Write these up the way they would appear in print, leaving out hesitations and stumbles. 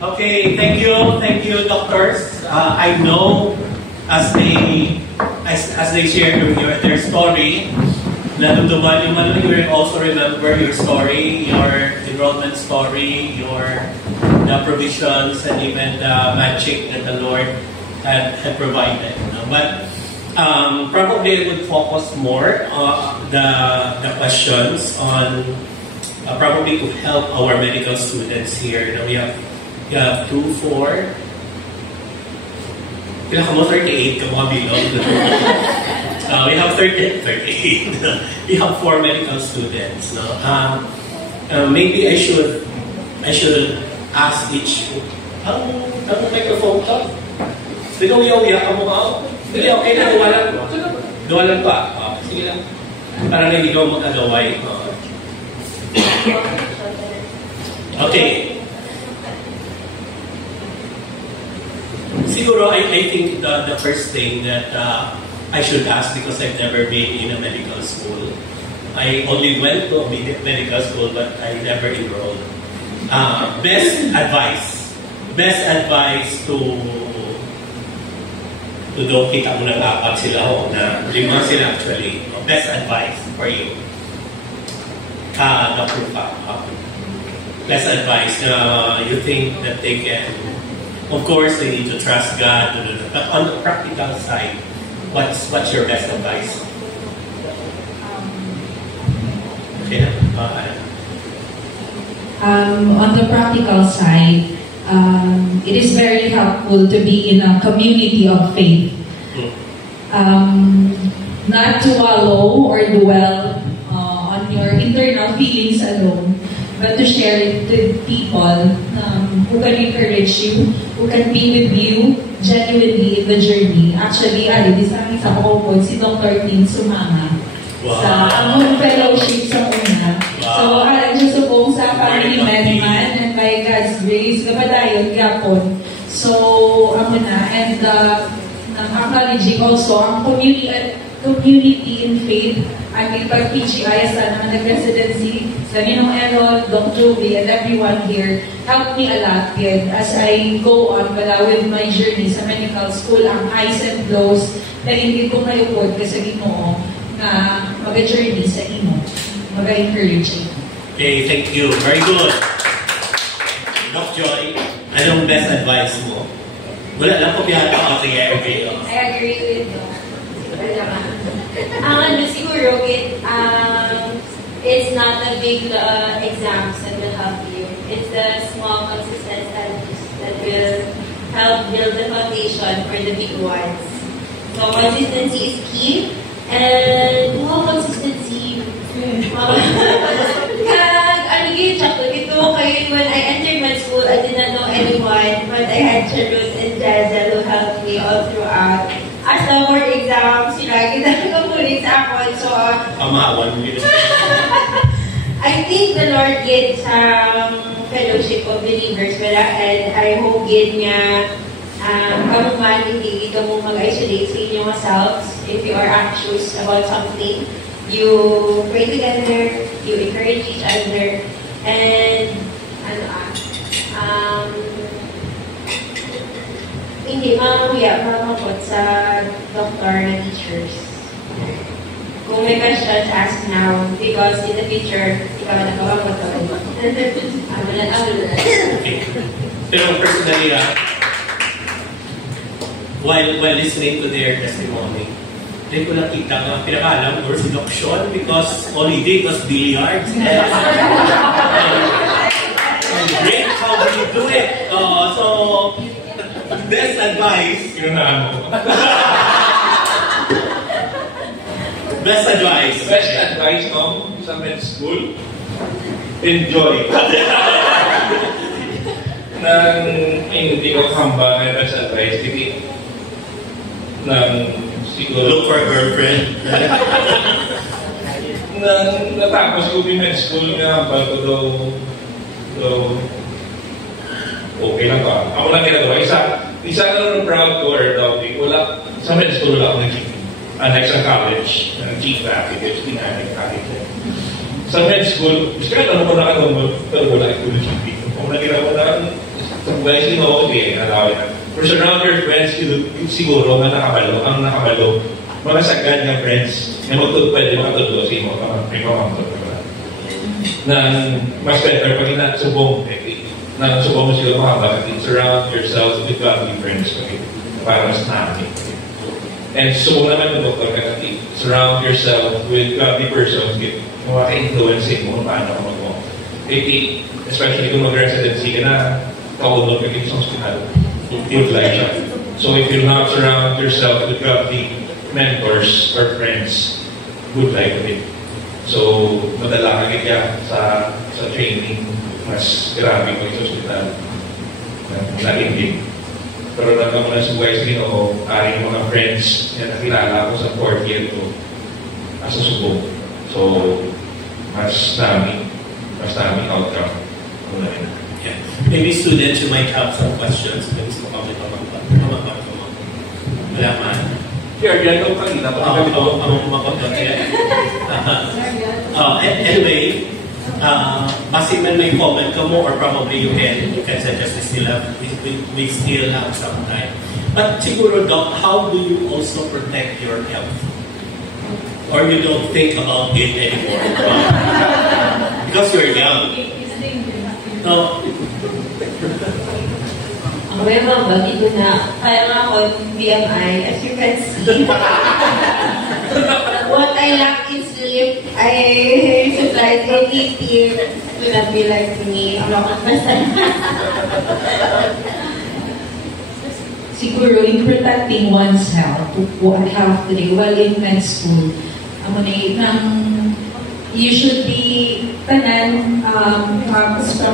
Okay, thank you, doctors. I know as they share their story, you will also remember your story, your enrollment story, the provisions, and even the magic that the Lord had provided. But probably I would focus more on the questions on probably to help our medical students here. We have 2, 4. Kailan ka mo 38 ka mga bilog? We have 38. We have 4 medical students. No? Maybe I should ask each. Ang microphone ka? Binaw-yaw-ya ka mo ka? Sige, okay na. Gawa lang pa. Sige lang. Para na hindi ka mag-agaway. Okay. Siguro, I think the first thing that I should ask, because I've never been in a medical school. I only went to a medical school, but I never enrolled. Best advice to do, kita mo ng 4 sila na 5 sila actually. Best advice for you. Dr. Pa. Best advice na you think that they can. Of course, they need to trust God. But on the practical side, what's your best advice? Okay. On the practical side, it is very helpful to be in a community of faith. Not to wallow or dwell on your internal feelings alone, but to share it with people who can encourage you, who can be with you genuinely in the journey. Actually, sa ko si Dr. Tin sumama sa among fellowship sa una. So, just supong sa family medman, and by God's grace, gabadayon gapon. So, and acknowledging also ang community in faith. I'm in PGI sa nag-residency, sa Ninong Errol, Doc Jovi, and everyone here helped me a lot as I go on with my journey sa medical school, ang highs and lows, na hindi ko malupod kasi Ginoo na mag-journey sa imo, mag-encouraging. Okay, thank you. Very good. Doc Joy, anong best advice mo? Wala lang po piyan ako. Sige, okay. I agree with you. Siguro, it's not the big exams that will help you. It's the small, consistent studies that will help build the foundation for the big ones. So, consistency is key. And, consistency. When I entered my school, I did not know anyone, but I had Charlotte and Jazel who helped me all throughout. As the board exams, kita ko ulit sa ako. So, I think the Lord gets fellowship of believers, and I hope niya kamuman, hindi ka mo mag-isolate sa inyong selves. If you are anxious about something, you pray together, you encourage each other, and hindi mamamot sa doctor na teachers. Kung may questions, ask now, because in the future, ikaw na nakawamot ko. Pero personally, while listening to their testimony, hindi ko nakita nga pinakalam or si Doc Sean because all he did was billiards. And great how do you do it. So, best advice. Best advice. Best advice sa med school, enjoy. Nang hindi ko hamba na best advice, siguro look for a girlfriend. Natapos ko med school nga, bago daw okay lang ba? Ako lang ginagawa. Isa na proud to or doubting. Wala, sa med school wala ako nag-keep. Unlike sa college, nag-keep package, dynamic package. Sa med school, gusto ka, ano ko na pero wala ito nag-keep. Ako lang ginagawa na sa guys, okay, allow it. Pero surround your friends, siguro, ang nakabalo, mga sagad ng friends, na pwede makatulog sa imo, may pamangkot ka. Na mas better, pag nasubong mo sila makabag, surround yourself with godly friends, okay? Para mas namin. And subong naman ng Dr. Kanati, surround yourself with godly persons, maka-influence mo paano ka mag-mo. Especially kung mag-residency ka na, kaunod ka sa hospital, good life siya. So if you not surround yourself with godly mentors or friends, good life with it. So, madala ka kaya sa training, mas grabe ko sa hospital. Naindig. Pero nagkamulan sa buhay sa Ginoo, aring mga friends na nakilala ko sa 4th year ko as a subong. So, mas dami outcome. Yeah. Maybe students, you might have some questions. Maybe sa mga malaman. Here, yan daw kanina. Anyway, Basiman may comment ka mo, or probably you can suggest we still have some time. But siguro, Doc, how do you also protect your health? Or you don't think about it anymore? Because you're young. No. Well, mabagi ko na, kaya nga ako, BMI, as you can see. What I lack in sleep, I supply any tip will not be like me. Siguro, in protecting one's health today, while in med school, you should be from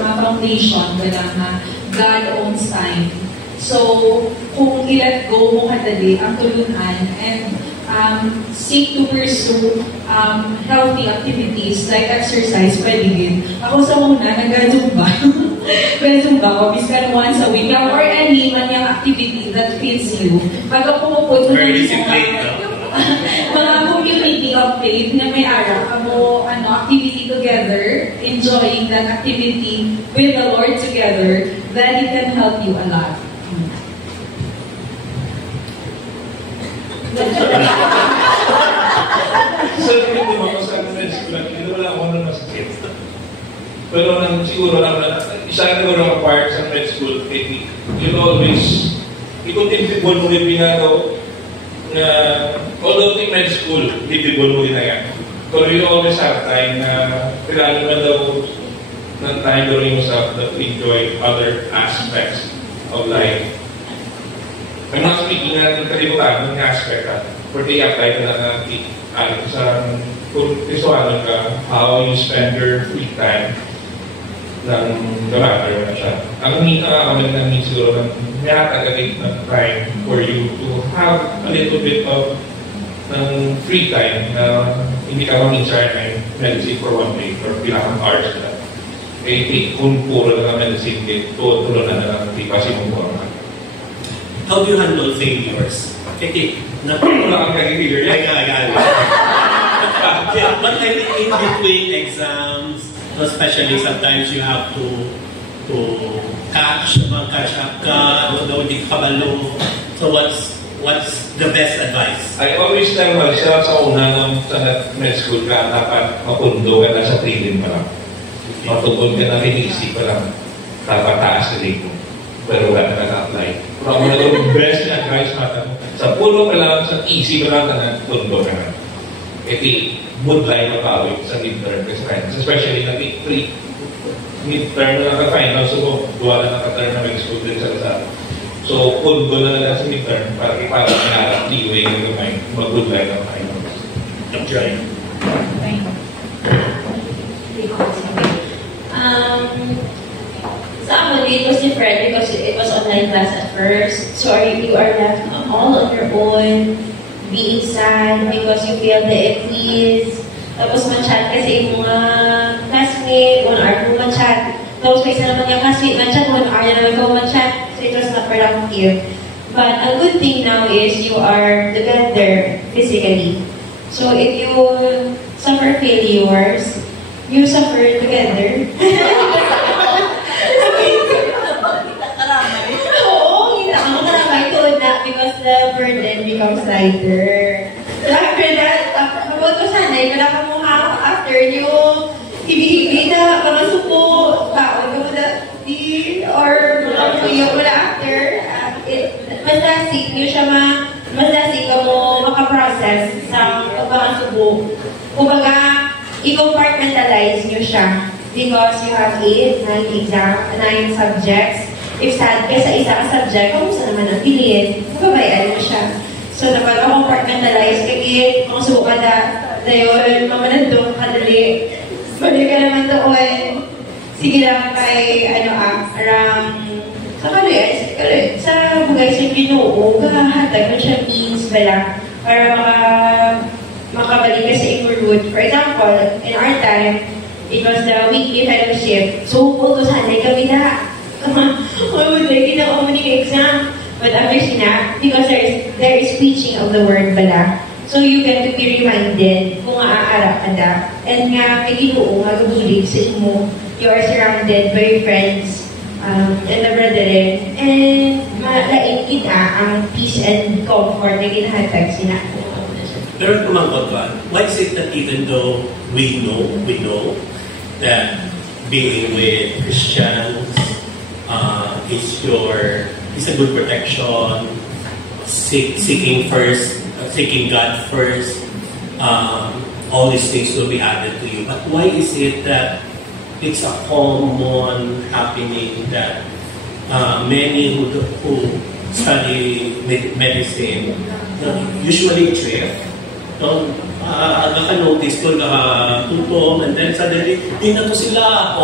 a foundation na God owns time. So, kung i-let go mo kadali ang tulunan and seek to pursue healthy activities like exercise, pwede din. Ako sa muna, nag-zumba. Nag-zumba ko, biskan once a week or any manyang activity that fits you. Bago pumuput mo mga community of faith na may araw kamo activity together, enjoying that activity with the Lord together, then it can help you a lot. So, hindi mo sa med school, hindi wala ako na masakit. Pero siguro isa na siguro required sa med school, you always, i-continue mo rin pinagaw na, although in med school, hindi mo rin na yan. Pero you always have time na kailangan naman daw ng time during yourself to enjoy other aspects of life. I'm not speaking na ng kalimutan ng aspect porque i-apply ko na sa kung isuanan ka how you spend your free time ng gamatter na siya. Ang nakakamalang ng siguro ng nakakagalit na time for you to have a little bit of ng free time na hindi ka mag-insert ng medicine for 1 day or bilang hours na. Kung puro na medicine, tulo na lang tipasi mo po naman. How do you handle failures? Okay, wala kang failure. I got it. But I think in between exams, especially sometimes you have to catch up ka, hindi ka kabalo. So what's the best advice? I always tell myself sa una ng sa med school ka, dapat mapundo ka na sa prelim pa lang. Matupod ka na kinisi pa lang. Dapat taas ka dito. Pero wala ka nag-apply. Pero ako na yung best na advice natin. Sa pulo ka lang, sa easy ka lang na tundo ka na. Mood line mapawid sa midterm friends. Especially na midterm na naka-final. So, duwa na naka-term na med school din sa Lazaro. So, pundo na lang sa midterm para mangarap leeway ng gamay. Mag-good line ng final. I'm trying. It was different because it was online class at first. So you are left all on your own, being sad because you feel the ease. Tapos ma-chat kasi yung mga classmate, 1 hour po ma-chat. Tapos may isa naman yung classmate ma-chat, 1 hour na naman po ma-chat. So it was not productive. But a good thing now is you are together physically. So if you suffer failures, you suffer together. writer. So after that, kapag ko sanay, wala ka mukha after yung hibi-hibi na mga suko, baon ka muna, or mga kuyo wala after. Mas lasik nyo siya mas lasik ka mo makaprocess sa pagpapasubo. Kumbaga, i-compartmentalize nyo siya because you have 9 subjects. If sad ka sa isang subject, kamusta naman ang piliin? Magbabayaan mo siya. So, dapat compartmentalize kagit, kung suka na yun, mamanandong kadali. Balik ka naman doon. Sige lang kay, sa bugay sa Ginoo, kahatag mo siya means bala para makabalik ka sa iyong root. For example, in our time, it was the weekly fellowship. So, sanay kami na. Lagi na opening exam. But after sinap, because there is preaching of the word bala. So, you get to be reminded kung aaarap ka na. And nga, may Ginoo, magabulig sa imo. You are surrounded by friends and the brethren. And malain kita ang peace and comfort na ginahatag sina. Pero kumangkot ba, why is it that even though we know that being with Christians is a good protection, seeking God first, all these things will be added to you. But why is it that it's a common happening that many who study medicine usually drift? Naka-notice ko tutom and then suddenly, di na to sila.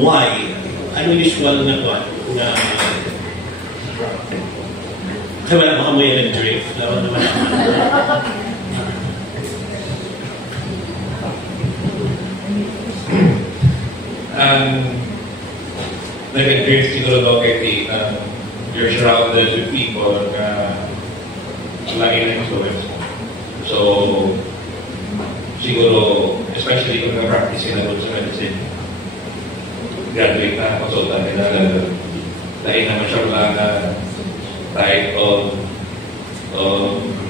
Why? Ano usual na to? Kaya wala baka mo yan drift. Nag-drift siguro daw kay you're surrounded with people na lagi na influence. So, siguro, especially kung na-practice na doon sa medicine, graduate na, consultant na, dahil naman siya wala na type of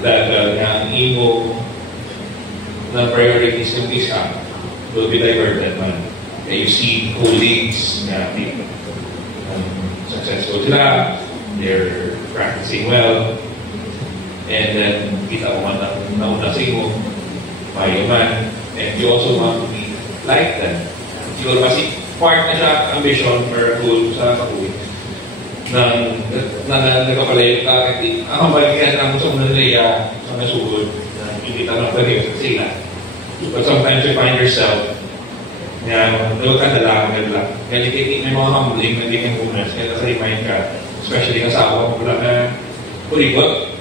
dagal na ang imo na priorities ng isa will be diverted man. You see colleagues na successful sila, they're practicing well, and then kita mo man nauna sa imo, mayo man, and you also want to be like them. Siguro kasi part na siya ambition or goal sa kapuwi na nagkapalayo ka kasi ang balikan ang gusto mo na nila sa nasugod na hindi tanong pwede sa sila. But sometimes you find yourself na nagkakadala lang. Kaya may mga humbling na hindi kang unas. Kaya nasa-remind ka, especially kasawa mo wala na kurikot.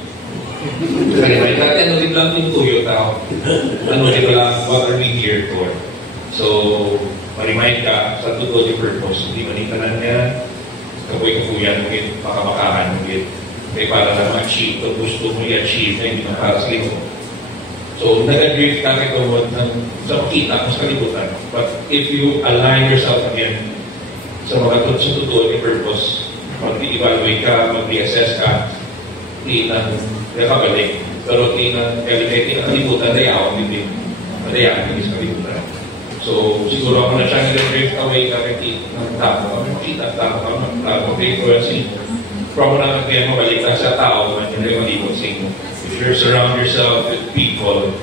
Nasa-remind ka, ano din lang yung tuyo tao. Ano dito lang, what are we here for? So, ma-remind ka sa totoo yung purpose. Hindi manitanan niya, kapoy-kapuyan mo yun, makamakahan mo yun. May para lang ma-achieve ito, gusto mo i-achieve na hindi na para sa ito. So, nag-drift ka kay Tawad sa makita mo sa kalibutan. But if you align yourself again sa mga sa totoo yung purpose, mag-evaluate ka, mag-reassess ka, di nang nakabalik. Pero di nang kalibutan, dayawan din. Dayawan din sa kalibutan. So, siguro ako na siya nag-drift away ka kay tao. Makita, tao, influence. Pero ako na kaya mabalik ka sa tao, man yung malibot sa inyo. If you surround yourself with people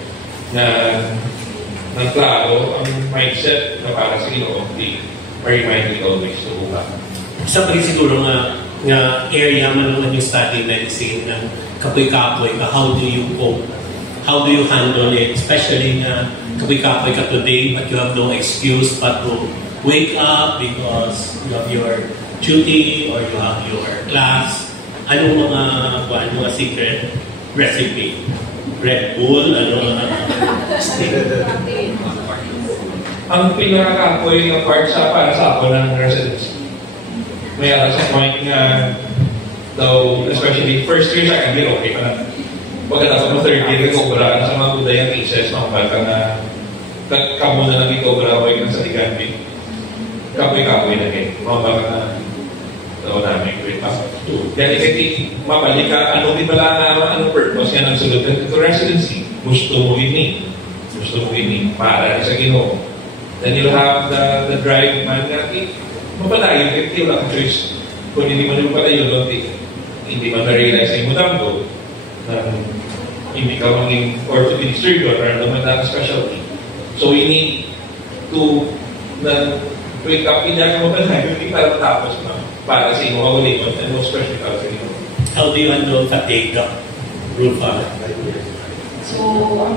na klaro ang mindset na para sa Ginoo, ma-remind you always to buka. Isa pa rin siguro nga area man yung study medicine ng kapoy-kapoy ka, how do you cope? How do you handle it? Especially na kapoy-kapoy ka today but you have no excuse but to wake up because you have your duty or you have your class. Anong mga secret recipe? Red Bull, Ang pinakakapoy na part para sa ako ng residents. May sa point nga daw, especially first year, second year, okay pa na. Pagkatapos mo third year, nagkobra ka na sa mga budayang cases, makapal ka na kamo na lang ikobra ka sa Ligambi. Kapoy-kapoy na kayo. Makapal ka na daw namin, wait up to Kaya effective, mabalik ka, ano din pala nga, anong purpose nga ng sulod to residency. Gusto mo ini. Gusto mo ini. Para sa Ginoo. Then you'll have the drive man na, mapalayo, effective lang ang choice. Kung hindi mo mapalayo, hindi man na-realize na yung mutambo, hindi ka maging orthopedic surgeon or naman na specialty. So we need to wake up in that moment na hindi para matapos na para sa iyong mawaligon and most especially para sa iyong. How do you handle fatigue, Rufa? So,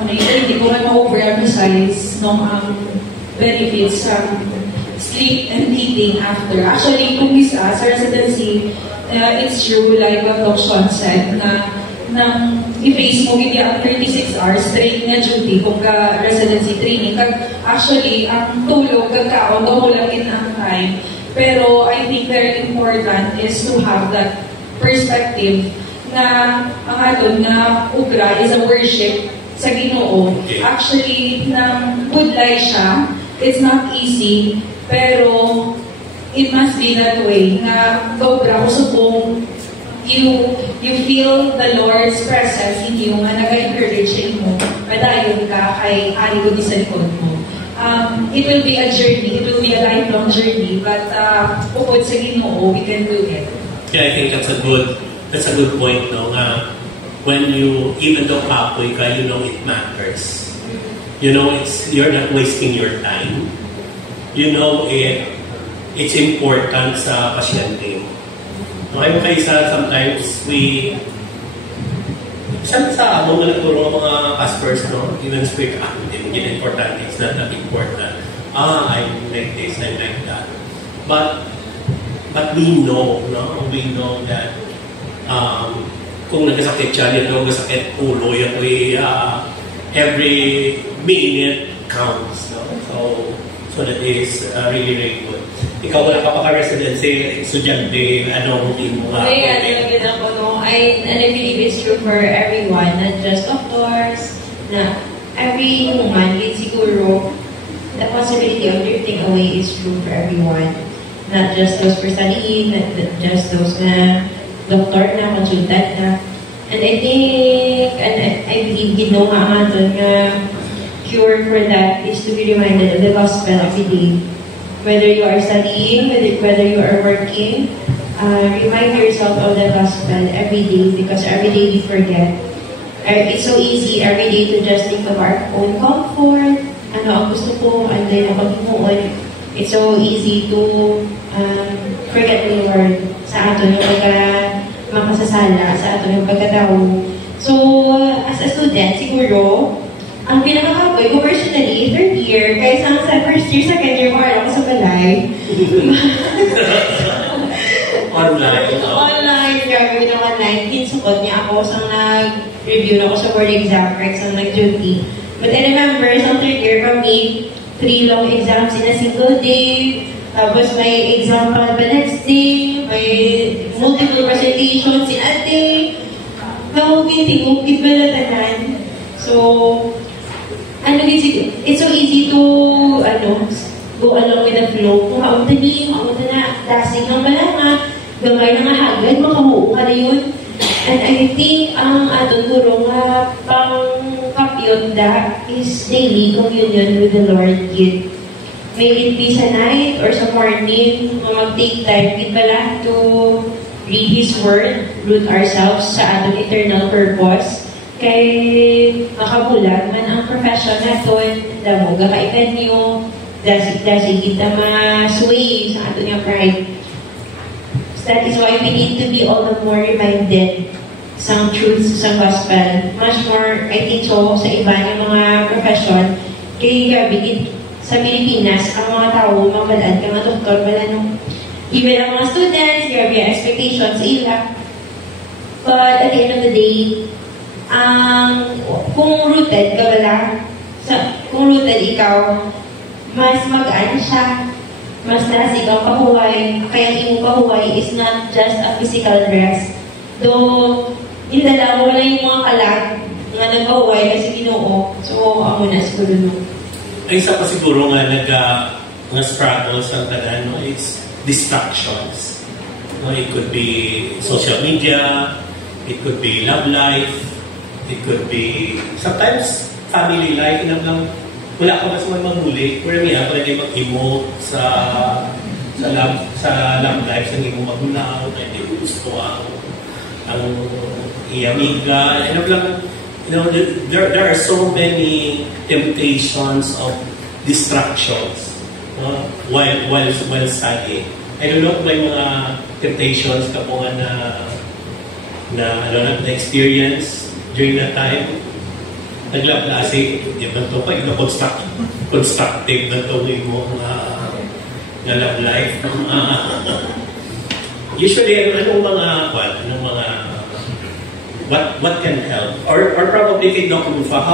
hindi ko na ma-overemphasize nung benefits sleep and eating after. Actually, kung isa sa residency, it's true, like what Doc Sean said, na nang i-face mo hindi ang 36 hours straight na duty kung ka residency training. Actually, ang tulog, kagkaon, gawulagin ang time. Pero I think very important is to have that perspective na ang aton na ugra is a worship sa Ginoo. Okay. Actually, nang good life siya, it's not easy, pero it must be that way na ugra ko subong you feel the Lord's presence in you nga nag-encourage mo, madayon ka kay ari ko di sa likod mo. It will be a journey, it will be a lifelong journey, but upod sa Ginoo, we can do it. Yeah, I think that's a good point, no? When you, even though kapoy ka, you know it matters. You know, you're not wasting your time. You know it's important sa pasyente mo. Okay, kaysa sometimes sa mo nga nagturo ng mga pastors, no? Even speak, hindi important, it's not that important. I'm like this, I'm like that. But we know, no? We know that kung nagkasakit siya, yan nagkasakit ulo, yan every minute counts, no? So that is really, really good. Ikaw wala ka pa ka-residency, estudyante, anong mo nga? I believe it's true for everyone, not just doctors, na every human, siguro, the possibility of drifting away is true for everyone. Not just those for studying, not just those na doctor na, consultant na. And I think, and I believe, nga cure for that is to be reminded of the gospel every day. Whether you are studying, whether you are working, remind yourself of the gospel every day, because every day we forget. It's so easy every day to just think of our own comfort, ano ang gusto ko, ano yung paghimuon. It's so easy to forget the Lord sa ato yung makasasala, sa ato yung pagkatao. So, as a student, siguro, ang pinakakapoy ko personally, third year, kaysa sa first year, second year, mahal ako sa balay. Online, grabe na online. Kinsukot niya ako sa nag-review na ako sa board exam, right, sa nag-duty. But I remember, sa third year kami, 3 long exams in a single day. Tapos may exam pa the next day, may multiple presentations in a day. Tingugid ba na tanan? So, it's so easy to go along with the flow. Kung maunta na, dasig ng balanga, gamay na nga hagad, makamuo ka na yun. And I think ang atong guro nga pang-kapyot da is daily communion with the Lord yun. May it be sa night or sa morning, mag-take time din pala to read His Word, root ourselves sa atong eternal purpose. Kay makabulag man ang profession natin, damo gakaikan niyo, dasi kita ma-sway sa ato niyang pride. That is why we need to be all the more reminded sa truths sa gospel. Much more, I think so, sa iba ng mga profession. Kaya gabi, sa Pilipinas, ang mga tao, mga balaan, mga doktor, balaan, even ang mga students, grabe ang expectations sa ila. But at the end of the day, kung rooted ka kung rooted ikaw, mas magaan siya, mas nasig ang kahuway. Kaya ang iyong kahuway is not just a physical rest. Though, indala wala yung mga kalag nga nagkahuway kasi Ginoo. So, ako na siguro no. Ay, isa pa siguro nga nag-struggles ang tanan, no? It's distractions. No, it could be social media, it could be love life, it could be sometimes family life. Wala ka mas mamuli. Pero niya, pwede mag-emote sa love life, sa hindi mo magulaw, na hindi mo gusto ang iyamiga. There are so many temptations of distractions while studying. I don't know kung may mga temptations ka po na experience during that time. Naglab-lasi, di ba ito pa, constructive na ito mo na love life. Usually, what can help? Or probably kay Doc Rufa,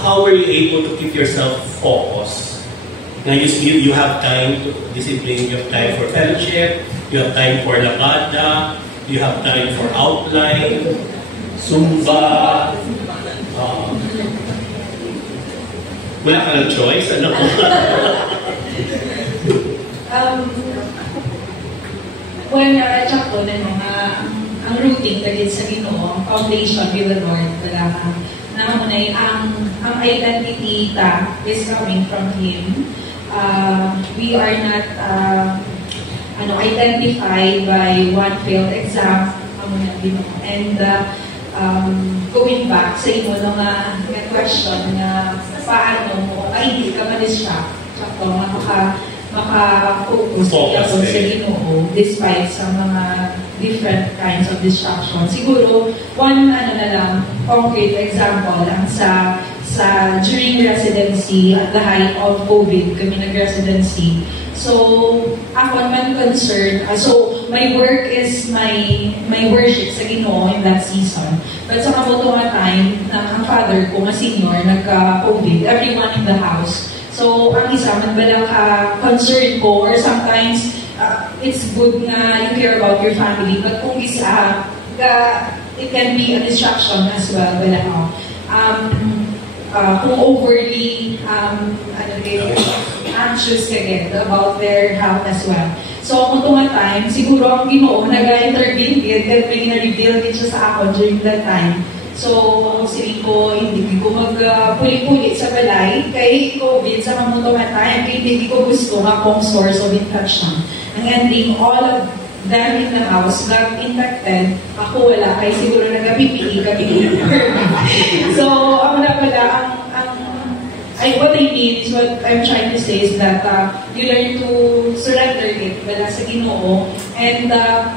how were you able to keep yourself focused? Now you have time to discipline, you have time for fellowship, you have time for labada, you have time for outline, Zumba. Wala ka ng choice? Ano po? Check ko na ang routine dahil sa Ginoo, ang foundation with the Lord, ang identity is coming from Him. We are not identified by one failed exam, and going back sa imo nga question na paano mo hindi ka ma-distract maka-focus ako sa Ginoo despite sa mga different kinds of distractions. Siguro one concrete example lang sa during residency at the height of COVID kami nag-residency. So, ako naman concerned. So, my work is my worship sa Ginoo in that season. But sa kabuto nga time, ang father ko, nga senior, nagka-COVID, everyone in the house. So, ang isa, magbalang concern ko, or sometimes, it's good na you care about your family, but kung isa, it can be a distraction as well. Kung overly anxious again about their health as well. So, kung tunga time, siguro ang Ginoo nag-intervene din, kaya na-reveal din siya sa ako during that time. So, siling ko, hindi ko magpuli-puli sa balay, kay COVID sa mga tunga time, kaya hindi ko gusto akong source of infection. Ang ending, all of them in the house got infected, ako wala, kaya siguro nag-PPE kami. So, ako na pala, what I mean is, what I'm trying to say is that you learn to surrender it sa Ginoo. And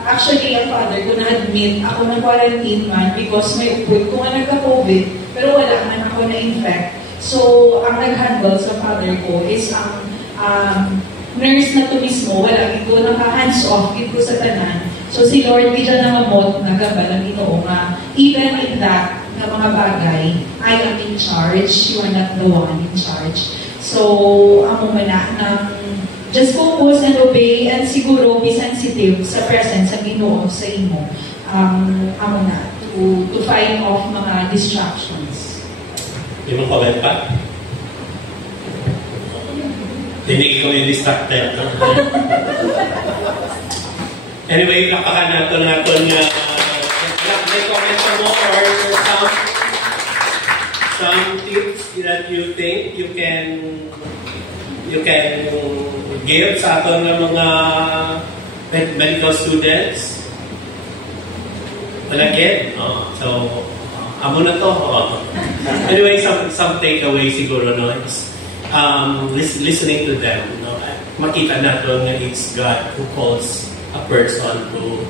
actually, ang father ko na-admit, ako na-quarantine man because may upod ko nga nagka-COVID, pero wala man ako na-infect. So, ang nag-handle sa father ko is ang nurse na to mismo, wala ito, naka-hands off ito sa tanan. So, si Lord, di dyan nangamot na gaba ng Ginoo nga, even in that, na mga bagay, I am in charge, you are not the one in charge. So, amo na just focus and obey, and siguro be sensitive sa presence sa Ginoo sa imo. Amo na, to fight off mga distractions. Di mo comment pa? Hindi ko yung distracted. Anyway, kapakan natin nga may comment mo or some tips that you think you can give sa aton ng mga medical students? Malagit? So, amo na to. Anyway, some takeaway siguro, no? It's, listening to them, no? Makita natin na it's God who calls a person to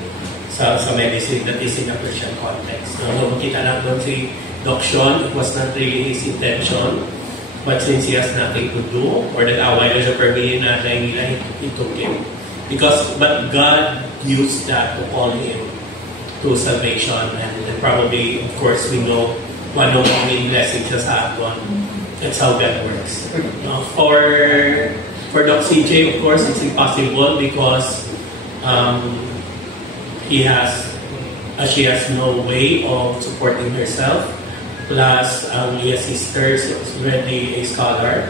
sa medicine that is in a Christian context. So, makita natin si Doc Sean, it was not really his intention, but since he has nothing to do, or that away na siya permihin na he took him. But God used that to call him to salvation, and probably, of course, we know one of the main blessings sa aton. That's how God works. For Doc CJ, of course, it's impossible because she has no way of supporting herself. Plus, Leah's sister is already a scholar,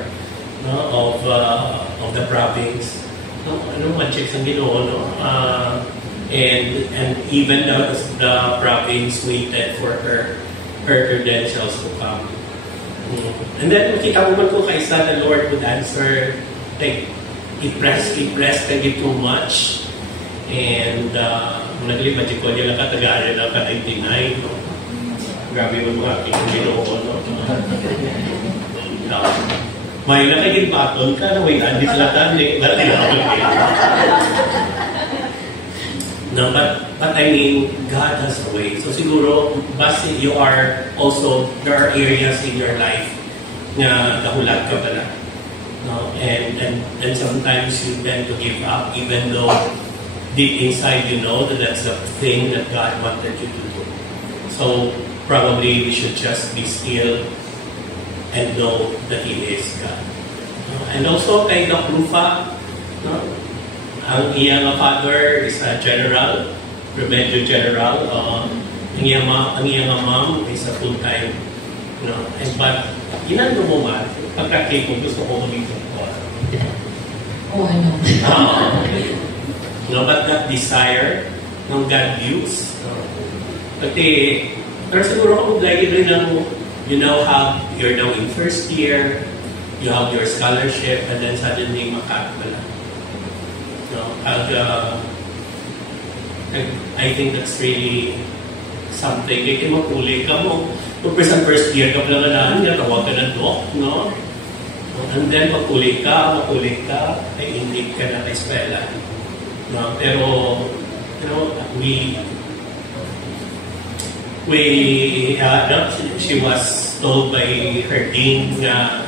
no, of the province. no, magic sa Ginoo, no? And even the province waited for her credentials to come. And then makita mo man ko kaisa the Lord would answer, like, impress ka give too much. And naglimagic ko nila katagalan na ka-99, no? Grabe mo mga aking Ginoo, no? May nakaging baton ka na may andi sila tani, but no, but I mean, God has a way. So siguro, basta you are also, there are areas in your life na nahulat ka pala. No? And sometimes you tend to give up even though deep inside you know that that's the thing that God wanted you to do. So probably we should just be still and know that He is God. No? And also kay Doc Rufa, no? Ang iyang father is a general, Remedios General. Ang iyang mom is a full-time, you know. And but, ginano mo man, pagka-cake mo, gusto ko maging doktor. Oh, I know. No, but that desire ng God views. Pati, pero siguro kung lagi rin ng, you now have, you're now in first year, you have your scholarship, and then suddenly makat pala. No, I think that's really something. Kaya mapuli ka mo. Kung first year ka pala na tawag ka ng doc, no? And then mapuli ka, ay hindi ka na eskwela. No? Pero, you know, she was told by her dean na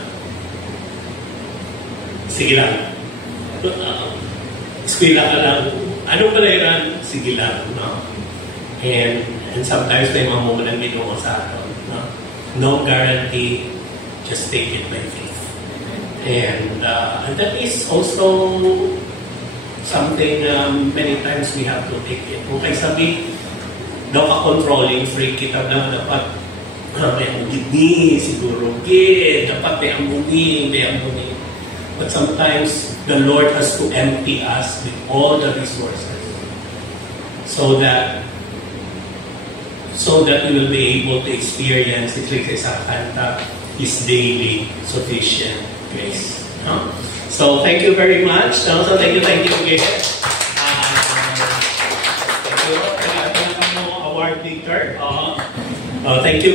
sige lang. Eskwela ka lang. Ano pala yan? Sige lang. No? And sometimes may mga moment ang Ginoo sa atin. No guarantee, just take it by faith. And that is also something many times we have to take it. Kung kayo sabi, daw ka-controlling freak kita na dapat may amuni, siguro dapat may amuni. But sometimes the Lord has to empty us with all the resources so that we will be able to experience, it's like sa kanta, His daily sufficient grace. No? So thank you very much. So thank you again. Thank you. Award leader. Thank you.